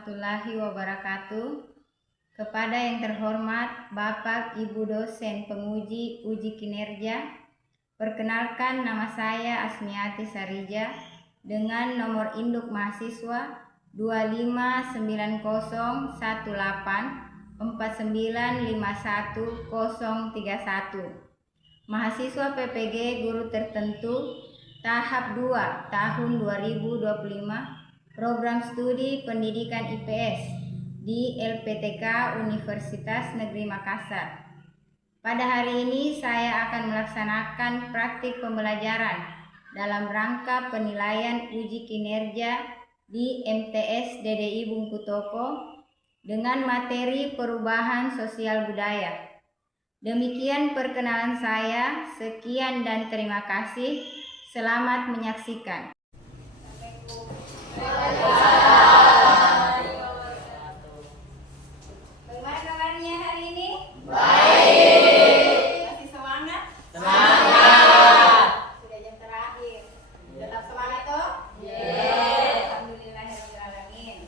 warahmatullahi wabarakatuh. Kepada yang terhormat Bapak Ibu dosen penguji uji kinerja, perkenalkan nama saya Asmiati Sarija dengan nomor induk mahasiswa 2599051. Mahasiswa PPG Guru Tertentu tahap 2 tahun 2025, program studi pendidikan IPS di LPTK Universitas Negeri Makassar. Pada hari ini saya akan melaksanakan praktik pembelajaran dalam rangka penilaian uji kinerja di MTS DDI Bungkutoko dengan materi perubahan sosial budaya. Demikian perkenalan saya, sekian dan terima kasih. Selamat menyaksikan. Bagaimana kabarnya hari ini? Baik. Masih semangat? Semangat. Sudah jam terakhir. Tetap semangat toh? Yes. Alhamdulillahirrahmanirrahim.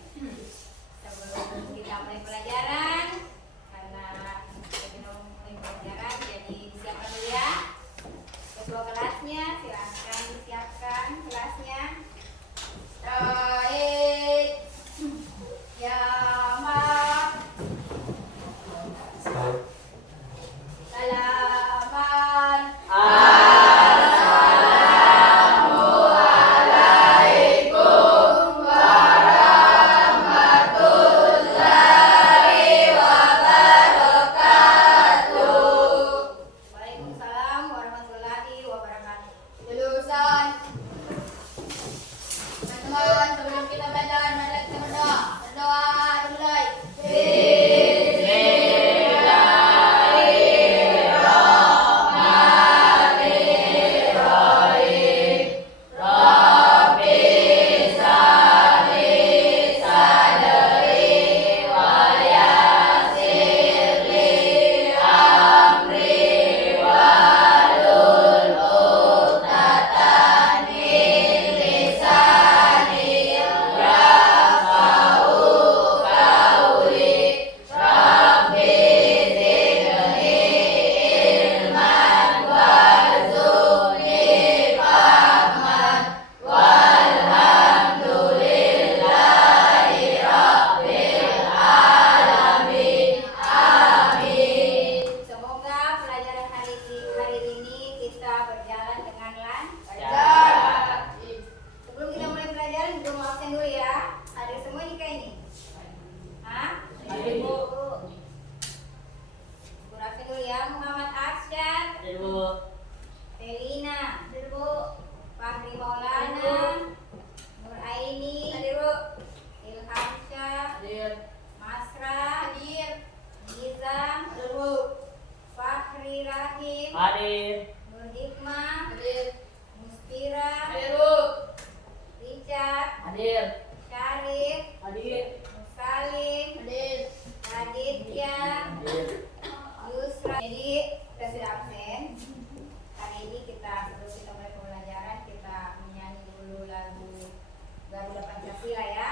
Sebelum kita mulai pelajaran, jadi siapkan dulu ya. Ketua kelasnya silahkan disiapkan kelasnya. Ya maaf. Salaman. Assalamualaikum warahmatullahi wabarakatuh. Waalaikumsalam warahmatullahi wabarakatuh. Lulusan. Teman-teman, sebelum kita belajar, mari kita berdoa. Berdoa dimulai. Elina, Fahri Maulana, Nur Aini, Ilhamsyah, Masra, Giza, Fahri Rahim, Nur Hikmah, Muspira, Richard, Syarif, Musalim, Raditya, Yusra. Jadi kita sudah absen. Hari ini sebelum kita mulai pembelajaran, kita menyanyi dulu lagu Garuda Pancasila ya,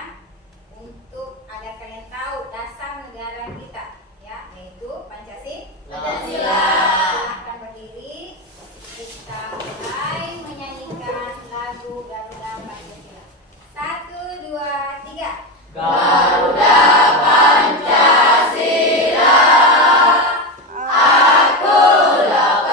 untuk agar kalian tahu dasar negara kita ya, yaitu Pancasila. Silahkan berdiri, kita mulai menyanyikan lagu Garuda Pancasila. 1, 2, 3. Garuda Pancasila, akulah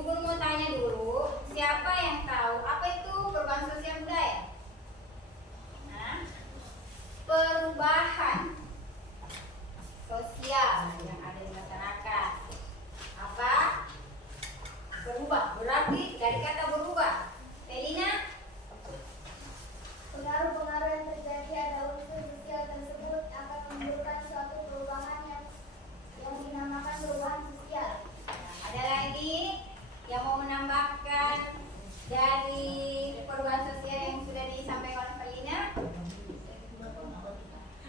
Ibu guru mau tanya dulu, siapa yang tahu apa itu perubahan sosial budaya? Nah, perubahan sosial yang ada di masyarakat. Apa? Berubah, berarti dari kata berubah. Elina? Pengaruh-pengaruh yang terjadi pada unsur sosial tersebut akan menimbulkan suatu perubahan yang dinamakan perubahan sosial. Nah, ada lagi yang mau menambahkan dari perubahan sosial yang sudah disampaikan oleh Elina?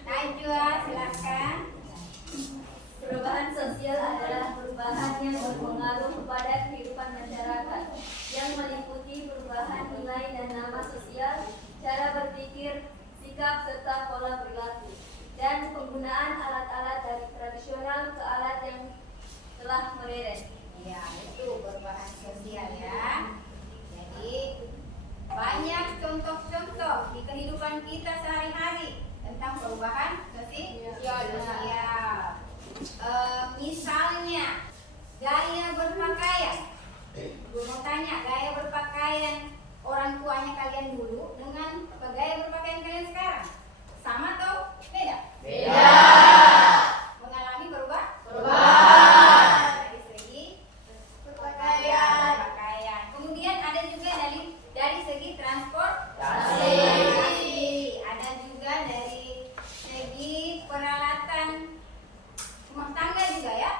Najwa, silakan. Perubahan sosial adalah perubahan yang berpengaruh kepada kehidupan masyarakat yang meliputi perubahan nilai dan nama sosial, cara berpikir, sikap, serta pola perilaku, dan penggunaan alat-alat dari tradisional ke alat yang telah modern. Ya, itu perubahan sosial ya. Jadi banyak contoh-contoh di kehidupan kita sehari-hari tentang perubahan sosial. Misalnya gaya berpakaian. Gue mau tanya, gaya berpakaian orang tuanya kalian dulu dengan gaya berpakaian kalian sekarang sama atau beda? Beda. Mengalami berubah? Dari segi Berpakaian. Kemudian ada juga dari segi transportasi. Ada juga dari segi peralatan rumah tangga juga ya.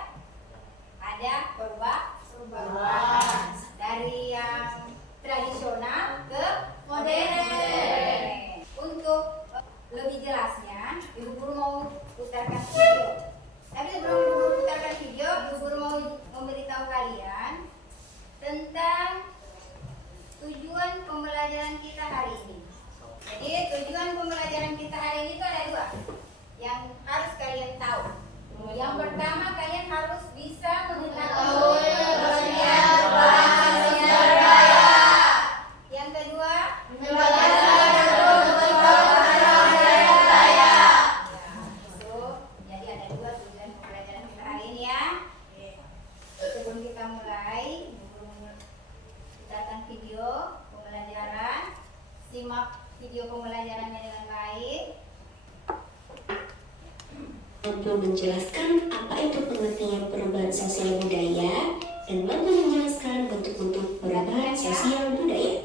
Ada perubahan dari yang tradisional ke modern. Untuk lebih jelasnya, Ibu Guru mau putarkan video. Tapi sebelum Ibu Guru putarkan video, Ibu Guru mau memberitahu kalian tentang tujuan pembelajaran kita hari ini. Jadi tujuan pembelajaran kita hari ini itu ada dua yang harus kalian tahu. Yang pertama, kalian harus bisa mengetahui perubahan sosial budaya. Yang kedua, jadi ada dua tujuan pembelajaran kita hari ini ya. Sebelum kita mulai, putarkan video pembelajaran. Simak video pembelajarannya dengan baik. Mampu menjelaskan apa itu pengertian perubahan sosial budaya dan mampu menjelaskan bentuk-bentuk perubahan sosial budaya.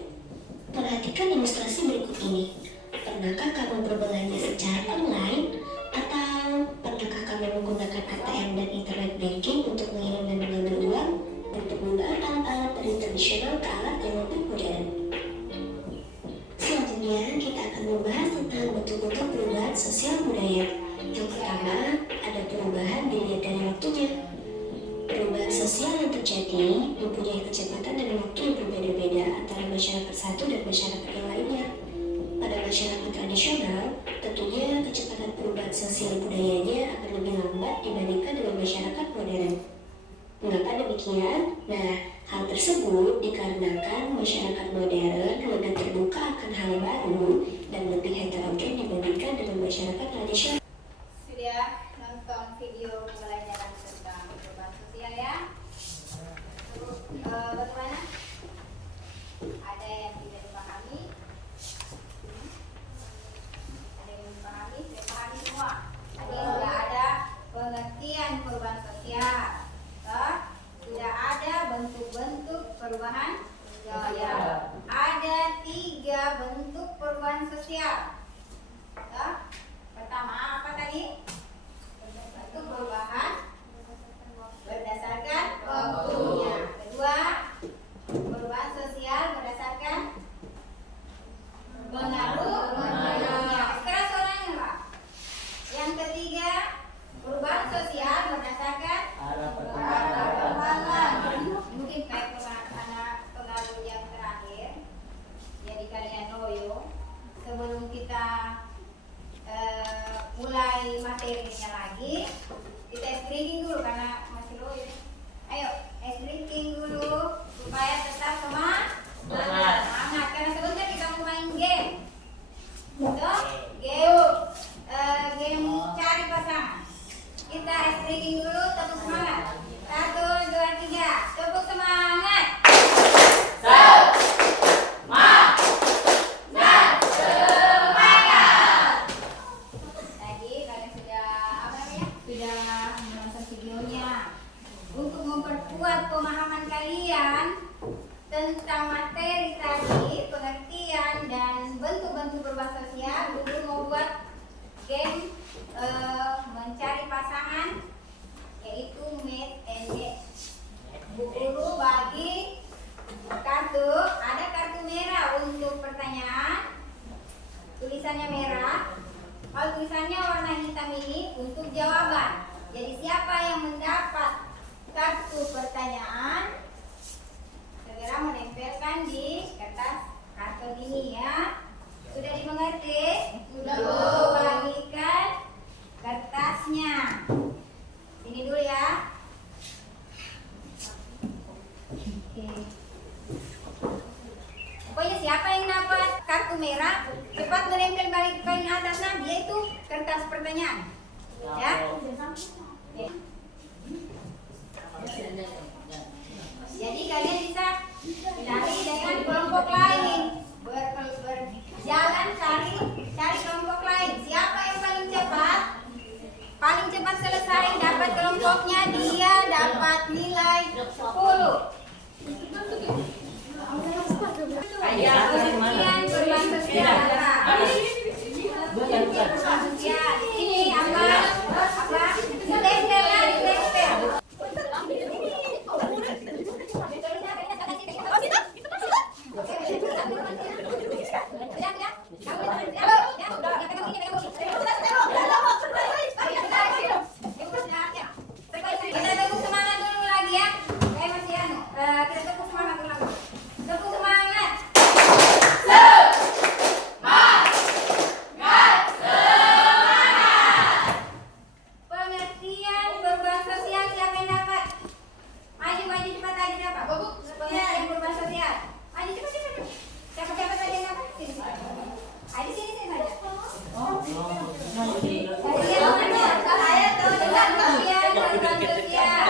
Perhatikan ilustrasi berikut ini. Pernahkah kamu berbelanja secara online? Atau pernahkah kamu menggunakan ATM dan internet banking untuk mengirim dan mengambil uang? Dan penggunaan alat-alat dari tradisional ke alat yang lebih modern. Selanjutnya, kita akan membahas tentang bentuk-bentuk perubahan sosial budaya. Yang pertama, ada perubahan dilihat dari waktunya. Perubahan sosial yang terjadi mempunyai kecepatan dan waktu yang berbeda-beda antara masyarakat satu dan masyarakat yang lainnya. Pada masyarakat tradisional, tentunya kecepatan perubahan sosial budayanya akan lebih lambat dibandingkan dengan masyarakat modern. Mengapa demikian? Nah, hal tersebut dikarenakan masyarakat modern lebih terbuka akan hal baru dan lebih heterogen dibandingkan dengan masyarakat tradisional. Sudah nonton video pembelajaran tentang perubahan sosial ya? Bagaimana? Ada yang tidak dipahami? Ada yang dipahami? Saya pahami semua. Tadi sudah ada pengertian perubahan sosial. Sudah ada bentuk-bentuk perubahan sosial. Ada 3 bentuk perubahan sosial. Pertama apa tadi? Bentuk perubahan berdasarkan waktunya. Kedua, perubahan sosial berdasarkan pengaruhnya. Sekarang suaranya Pak. Yang ketiga, perubahan sosial berdasarkan perkembangan. Mungkin kayak pengaruh yang terakhir. Jadi kalian loyo sebelum kita mulai materinya lagi, kita tentang materi tadi, pengertian dan bentuk-bentuk perubahan sosial, Guru mau buat game mencari pasangan, yaitu Meet and Match. Bu Guru bagi kartu, ada kartu merah untuk pertanyaan, tulisannya merah. Kalau tulisannya warna hitam ini untuk jawaban. Jadi siapa yang mendapat kartu pertanyaan segera menempelkan di kertas karton ini ya. Sudah dimengerti? Sudah. Bagikan kertasnya. Sini dulu ya. Oke. Pokoknya siapa yang dapat kartu merah cepat menempel balik kain atasnya, dia itu kertas pertanyaan. Ya. Oke. Jadi kalian bisa cari dengan kelompok lain, berjalan cari kelompok lain. Siapa yang paling cepat selesai dapat kelompoknya, dia dapat nilai 10. Kemudian perubahan sosial ini apa? Ditempel. Kita tepuk semangat dulu lagi ya. Kayak masih kita tepuk semangat dulu lagi. Tepuk semangat. Pengertian perubahan sosial siapa yang dapat? Maju cepat lagi dapat. Pengertian perubahan sosial. Maju cepat. Siapa saja yang dapat? Sini. Di sini saja. Saya tahu dengan pengertian perubahan sosial.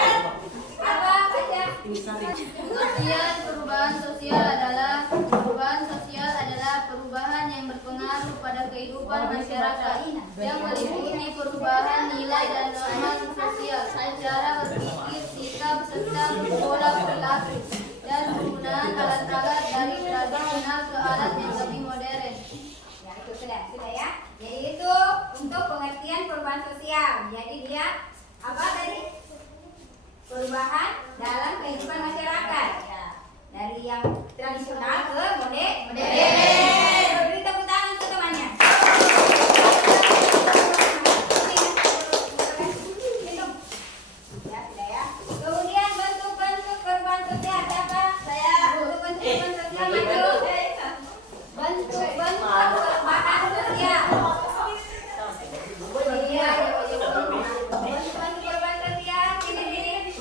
Apa saja? Pengertian perubahan sosial adalah perubahan yang berpengaruh pada kehidupan masyarakat yang meliputi perubahan nilai dan norma sosial, cara berpikir, sikap, serta pola perilaku dan penggunaan alat-alat dari tradisional ke alat yang lebih modern. Ya, itu sudah ya. Jadi itu untuk pengertian perubahan sosial. Jadi dia apa tadi? Perubahan dalam kehidupan masyarakat. Ya. Dari yang tradisional ke modern. Beri tepuk tangan untuk temannya. Ya, sudah ya. Kemudian bentuk-bentuk perubahan sosial apa? Saya. Bentuk-bentuk perubahan sosial itu. Bentuk-bentuk perubahan sosial. Iya, bentuk-bentuk perubahan sosial ini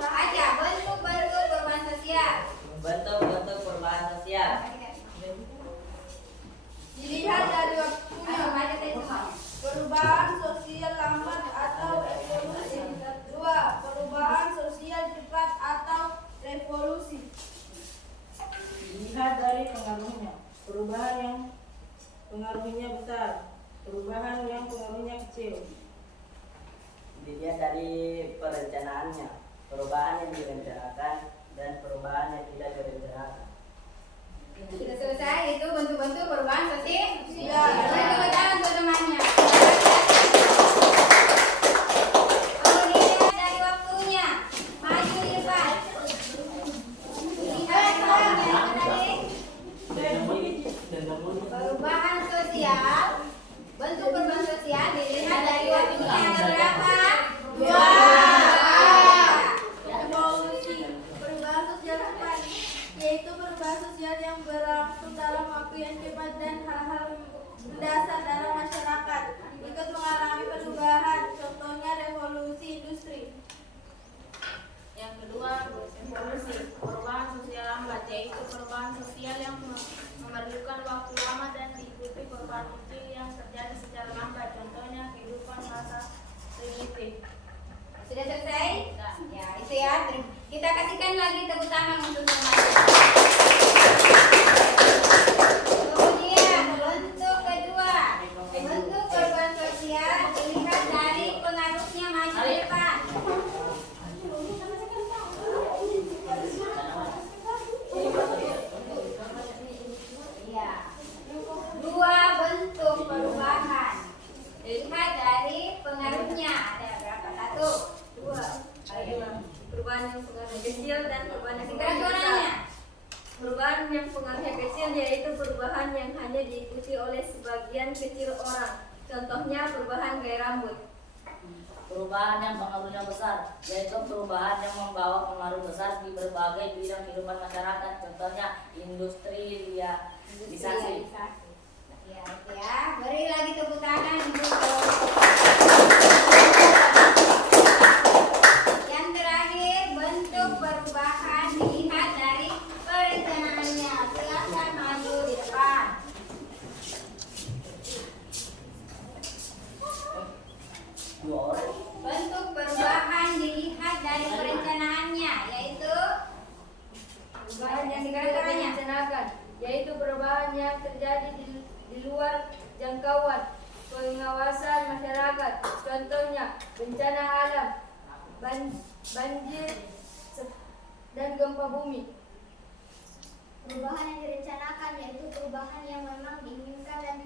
aja bentuk-bentuk perubahan sosial. Bentuk-bentuk perubahan sosial. Dilihat dari waktunya. Perubahan sosial lambat atau evolusi. 2. Perubahan sosial cepat atau revolusi. Dilihat dari pengaruhnya. Perubahan yang pengaruhnya besar, perubahan yang pengaruhnya kecil. Dilihat dari perencanaannya, perubahan yang direncanakan dan perubahan yang tidak direncanakan. Sudah selesai itu bentuk-bentuk perubahan sosial. Tepuk tangan untuk temannya. Kemudian dari waktunya maju di depan. Lihat soalnya tadi perubahan sosial, bentuk perubahan sosial dilihat dari waktunya ada berapa? 2. Evolusi. Perubahan sosial cepat, yaitu perubahan sosial yang berlangsung dalam waktu yang cepat dan hal-hal mendasar dalam masyarakat ikut mengalami perubahan. Contohnya revolusi industri. Yang kedua, evolusi. Perubahan sosial lambat, yaitu perubahan sosial yang memerlukan waktu lama dan diikuti perubahan kecil yang terjadi secara lambat. Contohnya kehidupan masa primitif. Sudah selesai? Ya, itu ya. Kita kasihkan lagi tepuk tangan untuk teman. Kemudian bentuk kedua, bentuk perubahan sosial dilihat dari pengaruhnya maju ke depan. Kira-kiranya. Perubahan yang pengaruhnya kecil yaitu perubahan yang hanya diikuti oleh sebagian kecil orang. Contohnya perubahan gaya rambut. Perubahan yang pengaruhnya besar, yaitu perubahan yang membawa pengaruh besar di berbagai bidang kehidupan masyarakat. Contohnya industrialisasi. Ya, itu ya. Beri lagi tepuk tangan untuk yang terakhir, bentuk perubahan dilihat dari perencanaannya. Silakan maju di depan. Bentuk perubahan dilihat dari perencanaannya, yaitu perubahan yang direncanakan, yaitu perubahan yang terjadi di luar jangkauan pengawasan masyarakat. Contohnya bencana alam, banjir, dan gempa bumi. Perubahan yang direncanakan yaitu perubahan yang memang diinginkan dan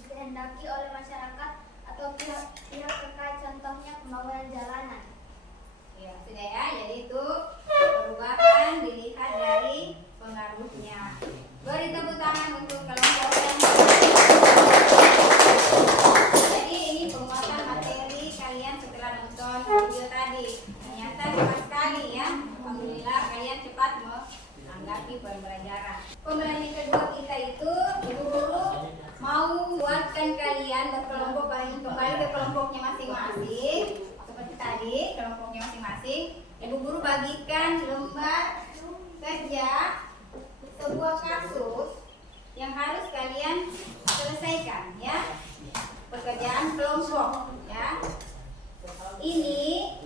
dikehendaki oleh masyarakat atau pihak-pihak terkait, contohnya pembangunan jalanan. Ya, sudah ya. Jadi itu perubahan dilihat dari pengaruhnya. Beri tepuk tangan untuk kelompok yang jadi ini penguatan materi kalian setelah nonton video tadi. Ternyata cepat sekali ya. Alhamdulillah kalian cepat menanggapi pembelajaran. Pembelajaran kedua kita itu ibu guru mau buatkan kalian berkelompok, kembali ke kelompoknya masing-masing. Seperti tadi kelompoknya masing-masing. Ibu guru bagikan lembar kerja sebuah kasus yang harus kalian selesaikan ya. Pekerjaan kelompok ya. Ini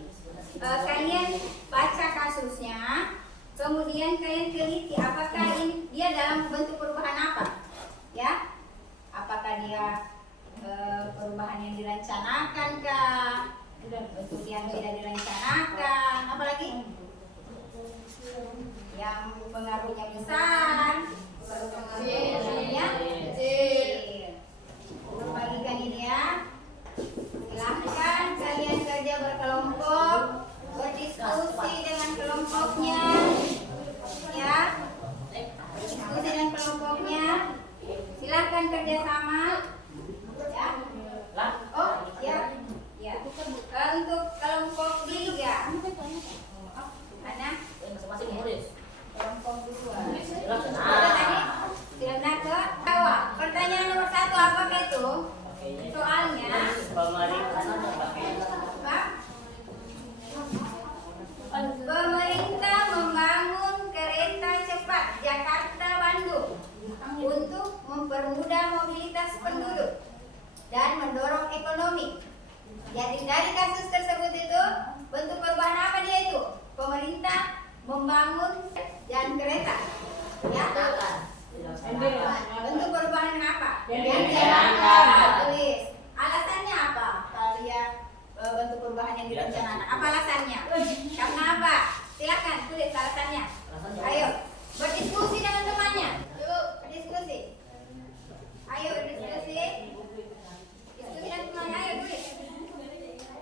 kalian baca kasusnya, kemudian kalian teliti apakah ini dia dalam bentuk perubahan apa ya. Apakah dia perubahan yang direncanakan kah, bentuk yang tidak direncanakan, apalagi yang pengaruhnya besar, pengaruhnya kecil. Bagikan ini ya. Silahkan kalian kerja berkelompok, berdiskusi dengan kelompoknya ya. Diskusi dengan kelompoknya. Silahkan kerjasama ya. Oh ya, ya. Untuk kelompok 3 mana? Masing-masing murid. Kelompok 2. Silakan. Silakan ke bawah. Pertanyaan nomor 1 apakah itu? Soalnya pemerintah membangun kereta cepat Jakarta-Bandung untuk mempermudah mobilitas penduduk dan mendorong ekonomi. Jadi dari kasus tersebut itu bentuk perubahan apa dia itu? Pemerintah membangun jalan kereta. Ya. Bentuk perubahan apa? Yang direncanakan. Tulis. Alasannya apa? Kalau dia bentuk perubahan yang direncanakan. Apa alasannya? Karena apa? Silakan tulis alasannya. Ayo berdiskusi dengan temannya. Yuk berdiskusi. Ayo berdiskusi. Diskusi dengan temannya. Ayo tulis.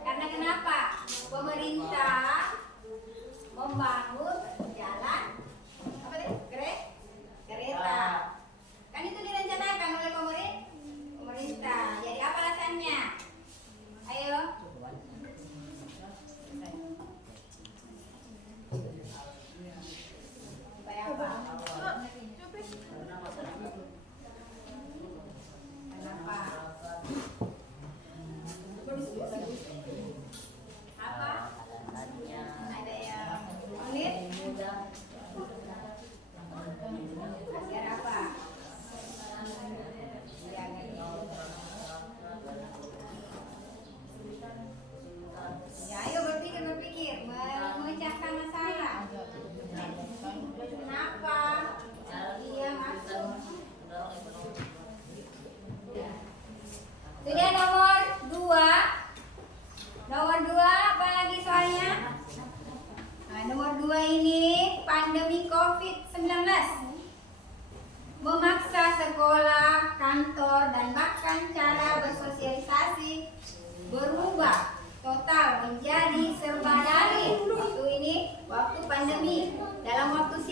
Karena kenapa? Pemerintah membangun jalan apa tadi? Kereta. Kan itu direncanakan oleh pemerintah. Jadi apa alasannya? Ayo. Supaya apa? Kenapa? Apa? Ada yang sulit? Agar apa? Ya, ayo berpikir, memecahkan masalah. Kenapa dia masuk? Sudah nomor 2. Nomor 2 apa lagi soalnya? Nah, nomor 2 ini pandemi COVID-19 memaksa sekolah, kantor, dan bahkan cara bersosialisasi berubah total menjadi serba daring. Waktu ini, waktu pandemi, dalam waktu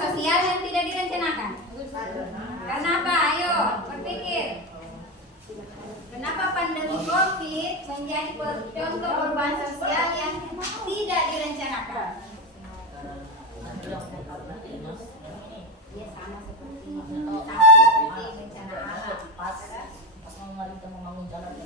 sosial yang tidak direncanakan. Kenapa? Ayo berpikir. Kenapa pandemi COVID menjadi contoh perubahan sosial yang tidak direncanakan? Ya sama seperti bencana alam. Pas kita membangun jalan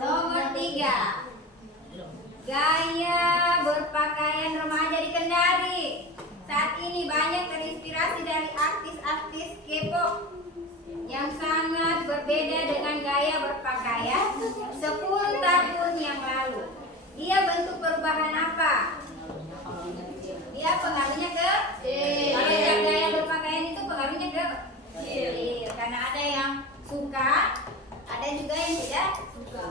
Nomor 3. Gaya berpakaian remaja di Kendari. Saat ini banyak terinspirasi dari artis-artis K-pop yang sangat berbeda dengan gaya berpakaian 10 tahun yang lalu. Dia bentuk perubahan apa? Dia pengaruhnya ke kalau yang gaya berpakaian itu pengaruhnya ke karena ada yang suka, ada juga yang tidak suka.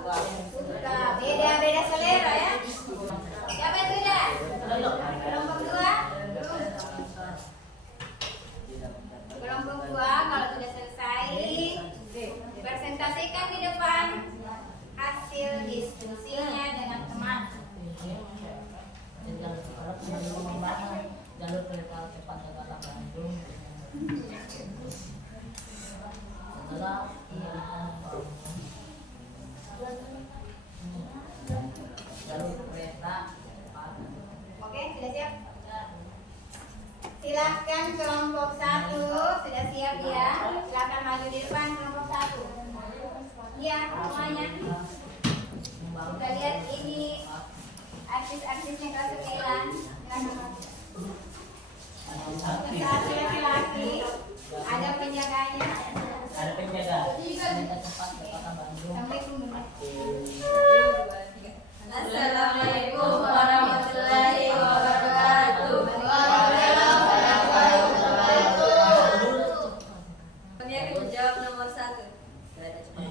Beda-beda selera ya. Siapa yang sudah? Kelompok 2. Kelompok 2 kalau sudah selesai presentasikan di depan hasil diskusinya dengan teman. jalur kereta cepat Jakarta Bandung. Setelah jalur kereta cepat. Oke, sudah siap? Silahkan kelompok 1 sudah siap ya. Silahkan maju di depan kelompok 1. Ya, semuanya. Kita lihat ini artis-artisnya kelas 9. Satu laki-laki, ada penjaganya. Ada penjaga. Kereta cepat Jakarta Bandung. Assalamualaikum. Assalamualaikum warahmatullahi wabarakatuh. Kami akan menjawab nomor 1. Kereta cepat.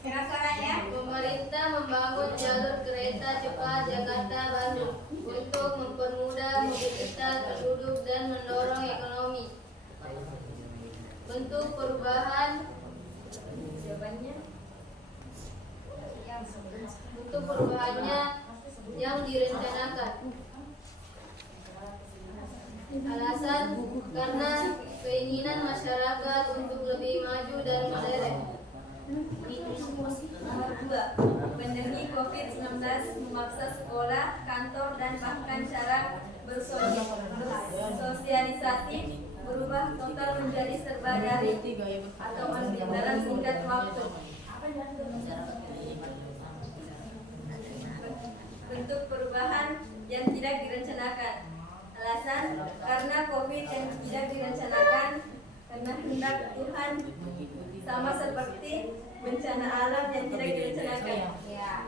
Suara-suaranya. Pemerintah membangun jalur kereta cepat Jakarta Bandung untuk mempermudah mobilitas penduduk dan mendorong ekonomi. Bentuk perubahannya yang direncanakan. Alasan karena keinginan masyarakat untuk lebih maju dan modern. Nomor 2. Pandemi COVID-19 memaksa sekolah, kantor, dan bahkan cara bersosialisasi berubah total menjadi serba daring atau online dalam singkat waktu. Bentuk perubahan yang tidak direncanakan. Alasan karena COVID yang tidak direncanakan karena hendak Tuhan, sama seperti bencana alam yang tidak direncanakan. Ya.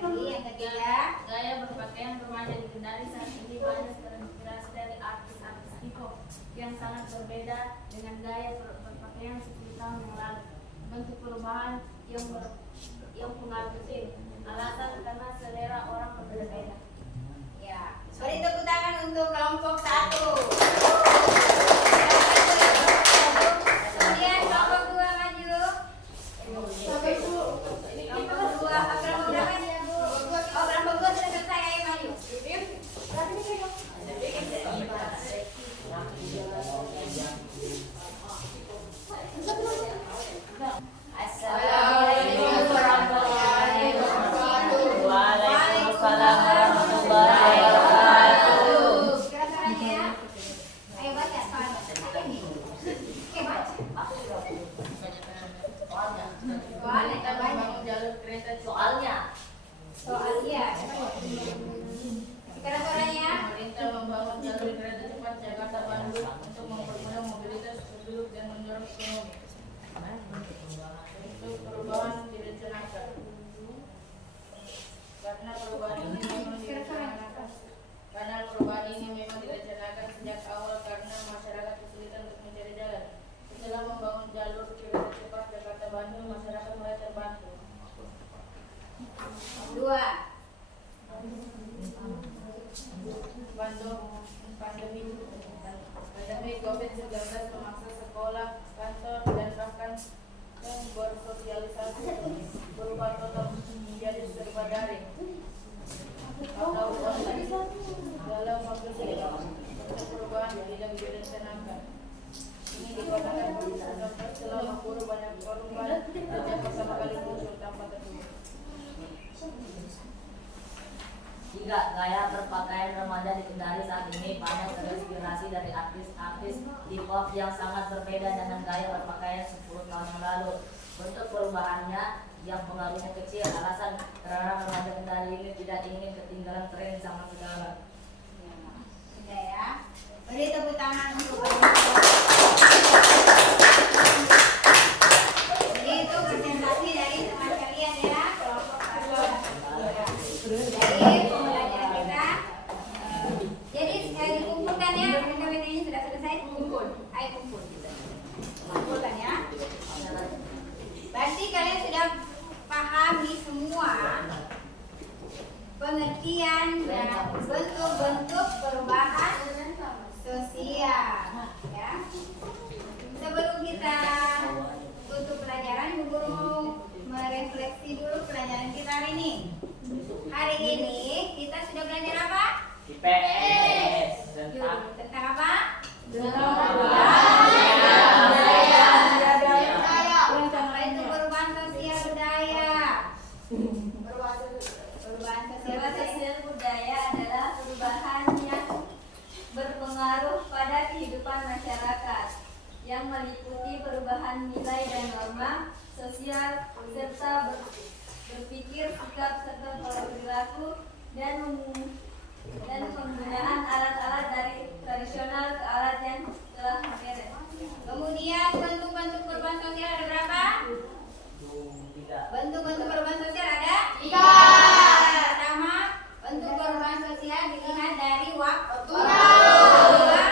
Lagi yang ketiga. Gaya berpakaian remaja di Kendari saat ini banyak terinspirasi dari artis-artis K-pop yang sangat berbeda dengan gaya berpakaian 10 tahun yang lalu. Bentuk perubahan yang pengaruh kecil. Alasan karena selera orang berbeda-beda. Ya. Beri tepuk tangan untuk kelompok 1. Kemudian kelompok 2 maju. Kelompok 2 berapa? Oh, kelompok 2 sudah selesai, ayo maju. Assalamualaikum warahmatullahi wabarakatuh. Waalaikumsalam dalam waktu singkat untuk perubahan yang direncanakan. Ini dikatakan selama guru banyak korban sejak pertama kali muncul tanpa terduga. 3. Gaya berpakaian remaja di Kendari saat ini banyak terinspirasi dari artis-artis hip hop yang sangat berbeda dengan gaya berpakaian 10 tahun yang lalu. Bentuk perubahannya yang pengaruhnya kecil, alasan karena remaja Kendari ini tidak ingin ketinggalan tren zaman sekarang. Sudah ya. Beri tepuk tangan untuk jadi itu presentasi dari teman kalian ya, kelompok paslon. Dari pembelajaran kita. Jadi dikumpulkan ya, PPT-nya sudah selesai, kumpul. Ayo kumpul. Kumpulkan ya. Berarti kalian sudah pahami semua pengertian dan bentuk-bentuk perubahan sosial ya. Sebelum kita tutup pelajaran, Ibu Guru mau merefleksi dulu pelajaran kita hari ini. Hari ini kita sudah belajar apa? IPS Tentang apa? Apa itu perubahan sosial budaya? Perubahan Perubahan sosial budaya adalah perubahan yang berpengaruh pada kehidupan masyarakat yang meliputi perubahan nilai dan norma sosial serta berpikir, sikap serta perilaku dan penggunaan alat-alat dari tradisional ke alat yang telah modern. Kemudian bentuk-bentuk perubahan sosial ada berapa? 3. Bentuk-bentuk perubahan sosial ada? 3. Pertama, bentuk perubahan sosial dilihat dari waktu. Kedua,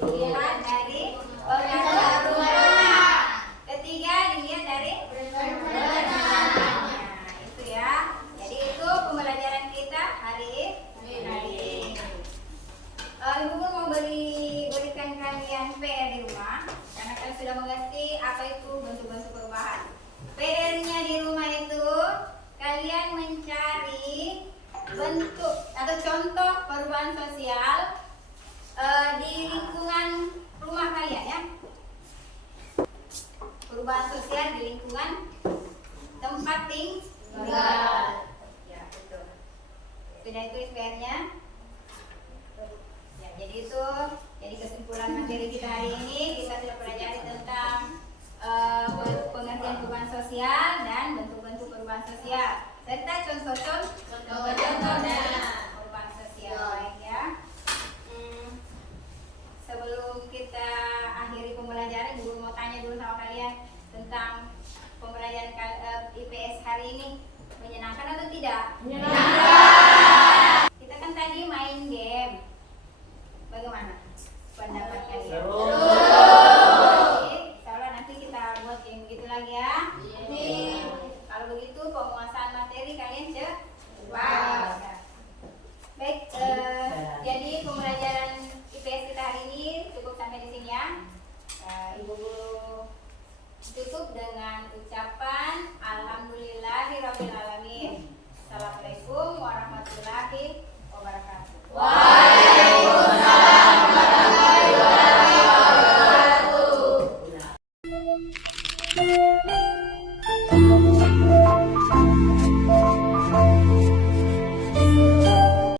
dilihat dari pengalaman. Ketiga, dilihat dari rencana. Itu ya. Jadi itu pembelajaran kita hari ini. Ibu Guru mau berikan kalian PR di rumah karena kalian sudah mengerti apa itu bentuk-bentuk perubahan. PR-nya di rumah itu kalian mencari bentuk atau contoh perubahan sosial di lingkungan rumah kalian ya. Perubahan sosial di lingkungan tempat tinggal. Ya, betul. Sudah itu PR-nya. Ya, jadi kesimpulan materi kita hari ini kita sudah pelajari tentang pengertian perubahan sosial dan bentuk-bentuk perubahan sosial serta contoh-contohnya.